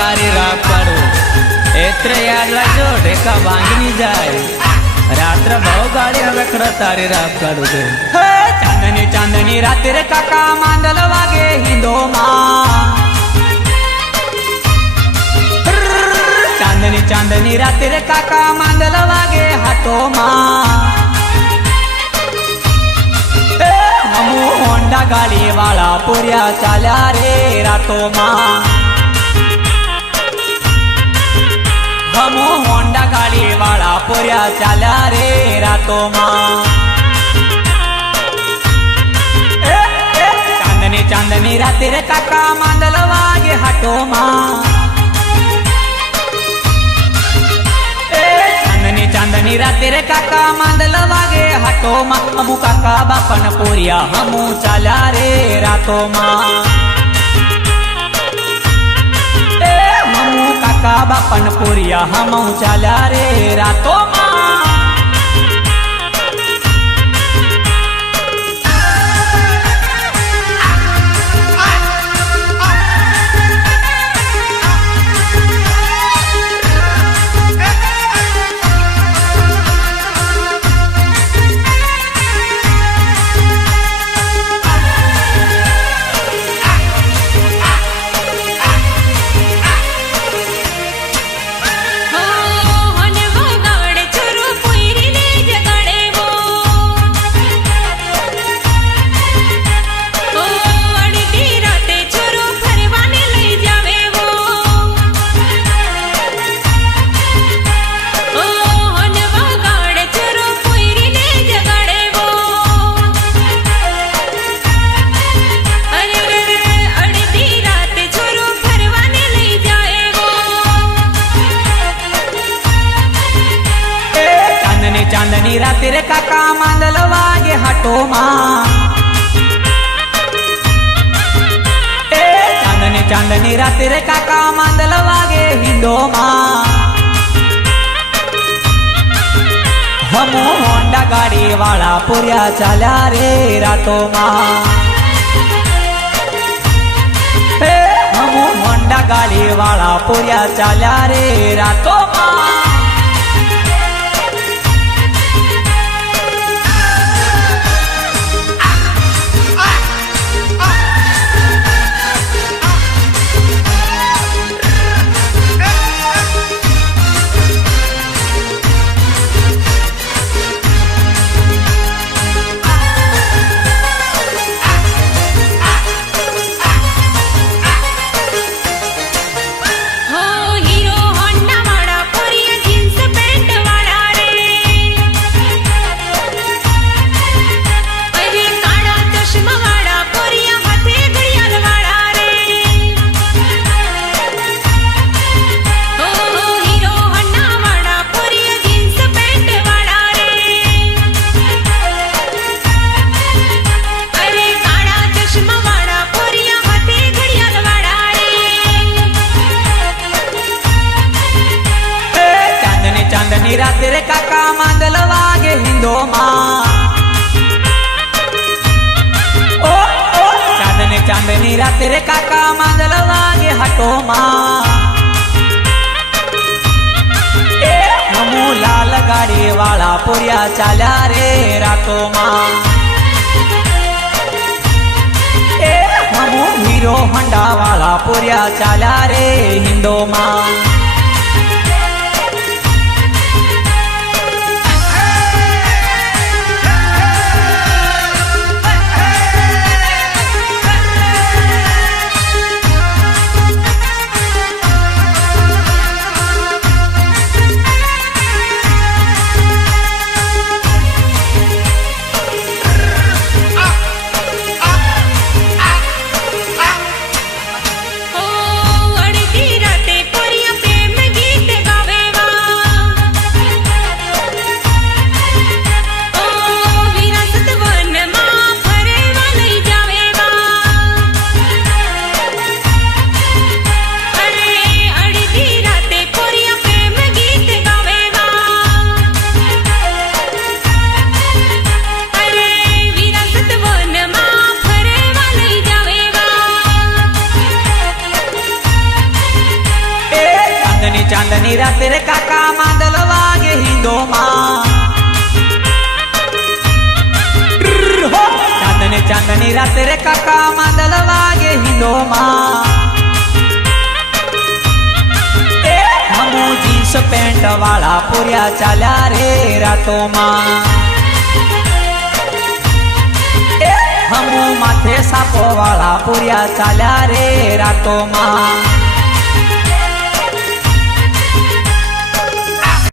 तारी रात काढू एत्र याडला जो ढेका भांगनी जाय रात्र भाऊ गाडी रखड तारी रात काढू दे चांदनी चांदनी रात्री रे काका मांदल वागे हिंदो मा चांदनी चांदनी रात्री रे काका मांदल वागे हातो मा हमू होंडा गाडी वाला पुर्या चाल्या रे रातो मा हमू होंडा गाडी वाला पुर्या चाल्या रे रातो मा चांदनी चांदनी रात्री रे काका मांदल वागे हातो मा चांदनी चांदनी रात्री रे काका मांदल वागे हातो मा हमू काका बापन पोरिया हमू चाल्या रे रातो मा हमू काका बापन पोरिया हमू चाल्या रे रातो मा चांदनी रात्री रे काका मांदल वागे हातो मा चांदनी चांदनी रात्री रे काका मांदल वागे हिंदो मा हमू होंडा गाडी वाला पुर्या चाल्या रे रातो मा हमू होंडा गाडी वाला पुर्या चाल्या रे रातो मा चांदनी रात्री रे काका मांदल वागे हिंदो मा चांदनी चांदनी रात्री रे काका मांदल वागे हातो मा हमू लाल गाडी वाला पुर्या चाल्या रे रातो मा हमू हीरो होंडा वाला पुर्या चाल्या रे हिंदो मा अड़ती राते कोरिया ચાંદની રાતે રે કાકા માંદલ વાગે હિંદોમાં ચાંદની રાતે રે કાકા માંદલ વાગે હિંદોમાં હમુ જીન્સ પેન્ટ વાળા પૂર્યા ચાલ્યા રે રાતોમાં હમુ માથે સાપો વાળા પૂર્યા ચાલ્યા રે રાતોમાં